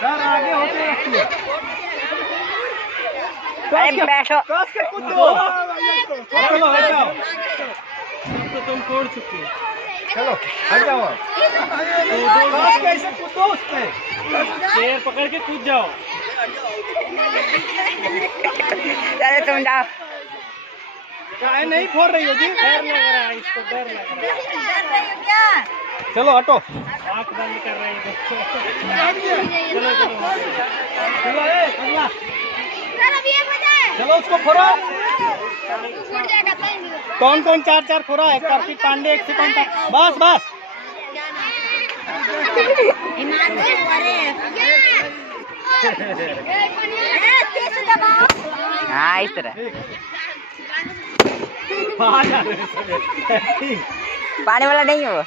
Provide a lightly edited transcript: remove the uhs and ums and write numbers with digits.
Sir आगे होते रखिए। अरे बैठो। चलो हट जाओ। तो तुम तोड़ चुके हो। चलो हट जाओ। कैसे कूदो उस पे? पैर पकड़ के कूद जाओ। चलो तुम जाओ। क्या नहीं फोड़ रही हो जी? डर लग रहा है इसको, डर लग रहा है। डर रही हो क्या? चलो हटो। आँख बंद कर रहे हैं। चलो चलो चलो अगला। चलो उसको फोड़ो। कौन कौन 4-4 फोड़ा है? कार्तिक पांडे 1 सेकंड तक। बस बस। हाँ इस तरह पानी वाला नहीं है वो।